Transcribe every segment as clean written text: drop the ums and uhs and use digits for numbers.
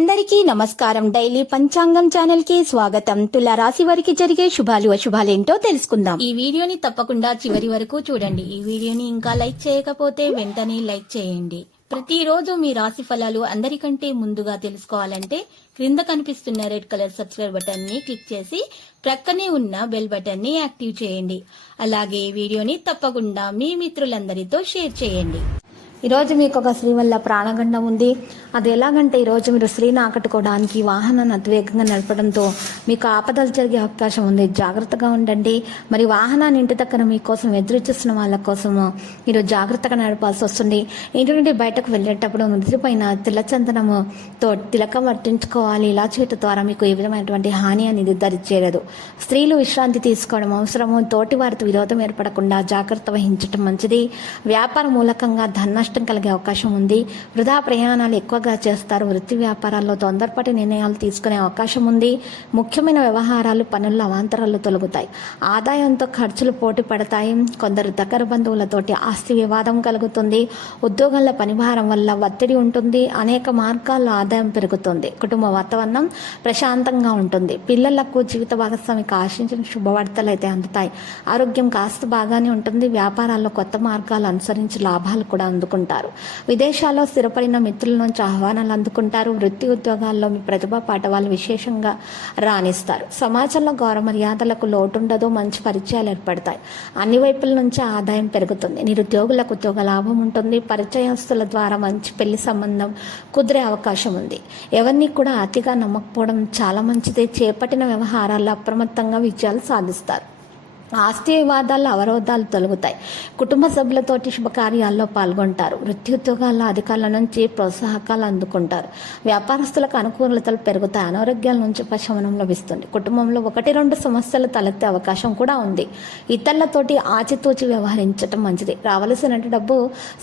అందరికీ నమస్కారం. డైలీ పంచాంగం ఛానల్ కి స్వాగతం. తుల రాశి వారికి జరిగే శుభాలు అశుభాలేంటో తెలుసుకుందాం. ఈ వీడియోని తప్పకుండా చివరి వరకు చూడండి. ఈ వీడియోని ఇంకా లైక్ చేయకపోతే వెంటనే లైక్ చేయండి. ప్రతిరోజు మీ రాశి ఫలాలు అందరికంటే ముందుగా తెలుసుకోవాలంటే క్రింద కనిపిస్తున్న రెడ్ కలర్ సబ్స్క్రైబ్ బటన్ ని క్లిక్ చేసి ప్రక్కనే ఉన్న బెల్ బటన్ ని యాక్టివ్ చేయండి. అలాగే ఈ వీడియోని తప్పకుండా మీ మిత్రులందరితో షేర్ చేయండి. ఈరోజు మీకు ఒక స్త్రీ వల్ల ప్రాణగండం ఉంది. అది ఎలాగంటే ఈరోజు మీరు స్త్రీని ఆకట్టుకోవడానికి వాహనాన్ని అతివేగంగా నడపడంతో మీకు ఆపదలు జరిగే అవకాశం ఉంది. జాగ్రత్తగా ఉండండి. మరి వాహనాన్ని ఇంటి దగ్గర మీకోసం ఎదురు చూస్తున్న వాళ్ళ కోసము మీరు జాగ్రత్తగా నడపాల్సి వస్తుంది. ఇంటి నుండి బయటకు వెళ్ళేటప్పుడు నుదిరిపైన తిలచందనముతో తిలకం వర్తించుకోవాలి. ఇలా చేయటం ద్వారా మీకు ఏ విధమైనటువంటి హాని అనేది దరిచేయలేదు. స్త్రీలు విశ్రాంతి తీసుకోవడం అవసరము. తోటి వారితో విరోధం ఏర్పడకుండా జాగ్రత్త వహించడం మంచిది. వ్యాపార మూలకంగా ధన కలిగే అవకాశం ఉంది. వృధా ప్రయాణాలు ఎక్కువగా చేస్తారు. వృత్తి వ్యాపారాల్లో తొందరపాటి నిర్ణయాలు తీసుకునే అవకాశం ఉంది. ముఖ్యమైన వ్యవహారాలు పనుల్లో అవాంతరాలు తొలగుతాయి. ఆదాయంతో ఖర్చులు పోటీ పడతాయి. కొందరు దగ్గర బంధువులతోటి ఆస్తి వివాదం కలుగుతుంది. ఉద్యోగంలో పనిభారం వల్ల ఒత్తిడి ఉంటుంది. అనేక మార్గాల్లో ఆదాయం పెరుగుతుంది. కుటుంబ వాతావరణం ప్రశాంతంగా ఉంటుంది. పిల్లలకు జీవిత భాగస్వామికి ఆశించిన శుభవార్తలు అయితే అందుతాయి. ఆరోగ్యం కాస్త బాగానే ఉంటుంది. వ్యాపారాల్లో కొత్త మార్గాలు అనుసరించి లాభాలు కూడా అందుకుంటారు. విదేశాల్లో స్థిరపడిన మిత్రుల నుంచి ఆహ్వానాలు అందుకుంటారు. వృత్తి ఉద్యోగాల్లో మీ ప్రతిభా పాఠవాలు విశేషంగా రాణిస్తారు. సమాజంలో గౌరవ మర్యాదలకు లోటుండదు. మంచి పరిచయాలు ఏర్పడతాయి. అన్ని వైపుల నుంచి ఆదాయం పెరుగుతుంది. నిరుద్యోగులకు ఉద్యోగ లాభం ఉంటుంది. పరిచయస్తుల ద్వారా మంచి పెళ్లి సంబంధం కుదిరే అవకాశం ఉంది. ఎవరిని కూడా అతిగా నమ్మకపోవడం చాలా మంచిది. చేపట్టిన వ్యవహారాల్లో అప్రమత్తంగా విజయాలు సాధిస్తారు. ఆస్తి వివాదాల్లో అవరోధాలు తొలగుతాయి. కుటుంబ సభ్యులతోటి శుభకార్యాల్లో పాల్గొంటారు. వృత్తి ఉద్యోగాల్లో అధికారుల నుంచి ప్రోత్సాహకాలు అందుకుంటారు. వ్యాపారస్తులకు అనుకూలతలు పెరుగుతాయి. అనారోగ్యాల నుంచి ఉపశమనం లభిస్తుంది. కుటుంబంలో 1-2 సమస్యలు తలెత్తే అవకాశం కూడా ఉంది. ఇతరులతోటి ఆచితూచి వ్యవహరించడం మంచిది. రావలసిన డబ్బు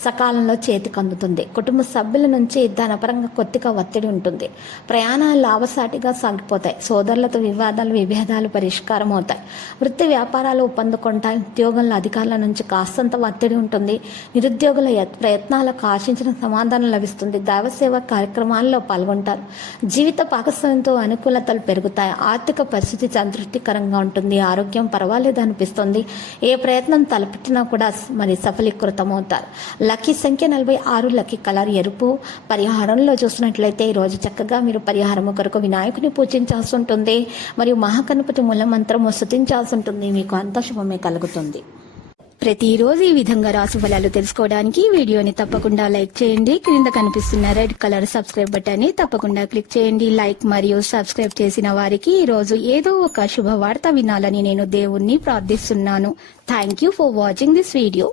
సకాలంలో చేతికి అందుతుంది. కుటుంబ సభ్యుల నుంచి ధనపరంగా కొద్దిగా ఒత్తిడి ఉంటుంది. ప్రయాణాలు లాభసాటిగా సాగిపోతాయి. సోదరులతో విభేదాలు పరిష్కారం అవుతాయి. వృత్తి వ్యాపారాలు పొందుకుంటాయి. ఉద్యోగంలో అధికారుల నుంచి కాస్తంత ఒత్తిడి ఉంటుంది. నిరుద్యోగుల ప్రయత్నాలకు ఆశించిన సమాధానం లభిస్తుంది. దైవసేవ కార్యక్రమాల్లో పాల్గొంటారు. జీవిత భాగస్వామ్యంతో అనుకూలతలు పెరుగుతాయి. ఆర్థిక పరిస్థితి సంతృప్తికరంగా ఉంటుంది. ఆరోగ్యం పర్వాలేదు అనిపిస్తుంది. ఏ ప్రయత్నం తలపెట్టినా కూడా మరి సఫలీకృతమవుతారు. లక్కీ సంఖ్య 46. లక్కీ కలర్ ఎరుపు. పరిహారంలో చూసినట్లయితే ఈరోజు చక్కగా మీరు పరిహారం కొరకు వినాయకుని పూజించాల్సి ఉంటుంది. మరియు మహాగణపతి మూల మంత్రము స్తుతించాల్సి ఉంటుంది. మీకు అంత శుభమే కలుగుతుంది. ప్రతిరోజు ఈ విధంగా రాశి ఫలాలు తెలుసుకోవడానికి వీడియోని తప్పకుండా లైక్ చేయండి. క్రింద కనిపిస్తున్న రెడ్ కలర్ సబ్స్క్రైబ్ బటన్ ని తప్పకుండా క్లిక్ చేయండి. లైక్ మరియు సబ్స్క్రైబ్ చేసిన వారికి ఈ రోజు ఏదో ఒక శుభవార్త వినాలని నేను దేవుణ్ణి ప్రార్థిస్తున్నాను. Thank you for watching this video.